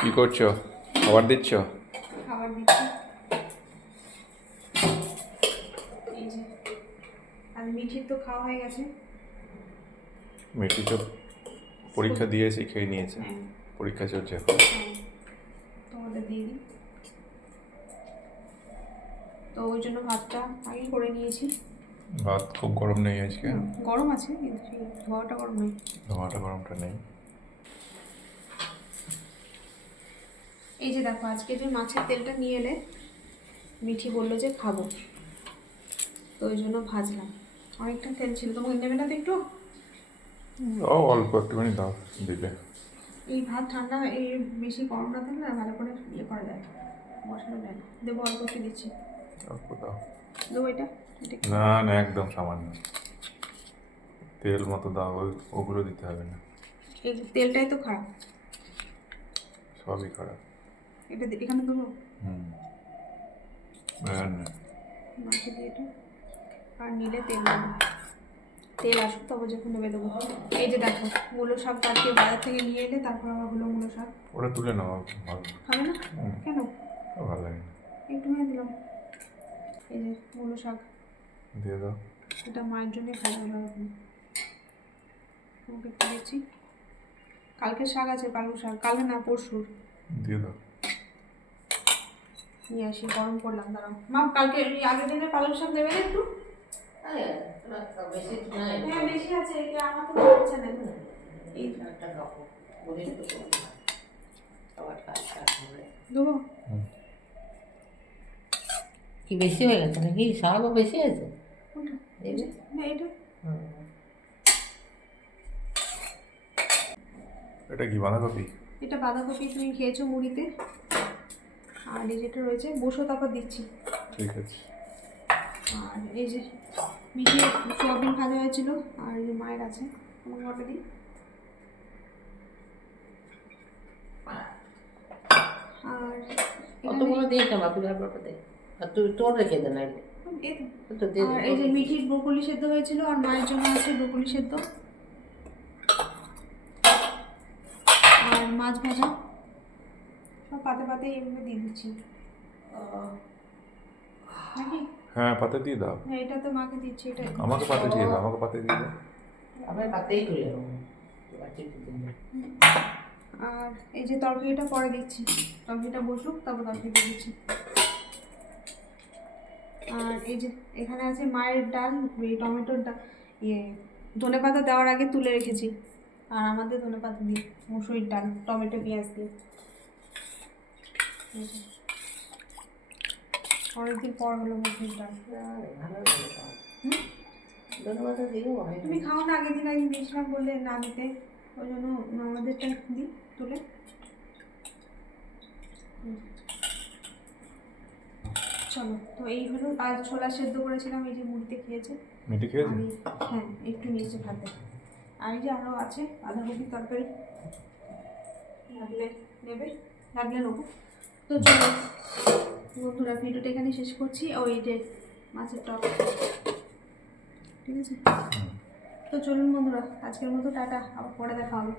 কি করছো? খাবার দিচ্ছ? খাবার দিচ্ছি। এই যে আর মিঠির তো খাওয়া হয়ে গেছে। মেয়েটি তো পরীক্ষা দিয়েছে, খেয়ে নিয়েছে। হ্যাঁ পরীক্ষা চলছে এখন। হ্যাঁ, তোমাদের দিয়ে দিই। তো ওই জন্য ভাতটা আগেই করে নিয়েছি। ভাত খুব গরম নেই আজকে। গরম আছে কিন্তু সেই ধোয়াটা গরম নেই। ধোঁয়াটা গরমটা নেই। এই যে দেখো, আজকে যে মাছের তেলটা নিয়ে এলে মিঠি বললো যে খাবো, তো ওই জন্য ভাজলাম। অনেকটা তেল ছিল, তোমাকে নেবে না তো একটু? ও অল্প একটুখানি দাও, দিলে। এই ভাত ঠান্ডা, এই বেশি গরম না থাকলে না ভালো করে ইয়ে করা যায়, বসানো যায় না। দেবো, অল্প একটু দিচ্ছি। অল্প দাও। দেবো এটা এটা কি? না না, একদম সামান্য তেল মতো দাও, ওগুলো দিতে হবে না। এই তেলটাই তো খারাপ। সবই খারাপ। এটা এখানে দেবো না। মাছে দিয়ে এটা, আর নিলে তেল দেবো। তেল আসুক তবে যখন নেবে দেবো। এই যে দেখো, মূলো শাক আজকে বাজার থেকে নিয়ে এলে, তারপর আবার হলো মূলো শাক। ওটা তুলে নাও, ভালো। খাবে না? কেন? ভালো লাগে না। একটুখানি দিলাম। এই যে মূলো শাক, দিয়ে দাও। এটা মায়ের জন্যই ভালো হলো। তোমাকে দিয়েছি। কালকে শাক আছে, পালং শাক, কালকে না পরশুর। দিয়ে দাও। নিয়ে আসি, গরম করলাম, দাঁড়াও মা। কালকে এই আগের দিনে পালং শাক দেবে না একটু? হ্যাঁ বেশি আছে, আমার তো হচ্ছে না। এই দেবো। কি বেশি হয়ে গেছে নাকি? শাকও বেশি আছে? এই যে না, এটা এটা কি বাঁধাকপি? এটা বাঁধাকপি, তুমি খেয়েছো মুড়িতে। আর এই যেটা রয়েছে, বসো তারপর দিচ্ছি। ঠিক আছে। আর এই যে মিশিয়ে সোয়াবিন ভাজা হয়েছিল, আর এই যে মায়ের আছে, তোমাকে অর্ডার দিই। আর অতগুলো দিয়ে একটা বাপি ব্যাপারটা দে, আর তুই তোর রেখে দে না। আর এই যে মিঠির ব্রোকলি সেদ্ধ হয়েছিল, আর মায়ের জন্য আছে ব্রোকলি সেদ্ধ, আর মাছ ভাজা। সব পাতে পাতে এইভাবে দিয়ে দিচ্ছি নাকি? হ্যাঁ, পাতে দিয়ে দাও। হ্যাঁ, এটা তো মাকে দিচ্ছি। এটা আমাকে পাতে দিয়ে দাও, আমাকে পাতে দিয়ে দাও। আমার পাতেই তুলে আর এই যে তরকারিটা পরে দিচ্ছি, তরকারিটা বসুক তারপর তরকারিটা দিচ্ছি। আর এই যে এখানে আছে মায়ের ডাল, এই টমেটোর ডাল, ধনেপাতা দেওয়ার আগে তুলে রেখেছি। আর আমাদের ধনেপাতা দিয়ে মুসুরির ডাল, টমেটো পেঁয়াজ দিয়ে। অনেকদিন পর হলো মুসুরির ডাল। তুমি খাও না, আগের দিন একদিন দিয়েছিলাম বলে না দিতে, ওই জন্য আমাদেরটা দিই তুলে। চলো, তো এই হলো। আর ছোলা সেদ্ধ করেছিলাম, এই যে মুড়িতে খেয়েছে। মিটি খেয়েছে? হ্যাঁ, একটু নিয়েছে ভাতে। আর এই যে আরও আছে বাঁধাকপির তরকারি, লাগলে নেবে, লাগলে নেবো। তো চলো বন্ধুরা, ভিডিওটা এখানে শেষ করছি। ওই যে মাছের টক, ঠিক আছে? তো চলুন বন্ধুরা, আজকের মতো টাটা, আবার পরে দেখা হবে।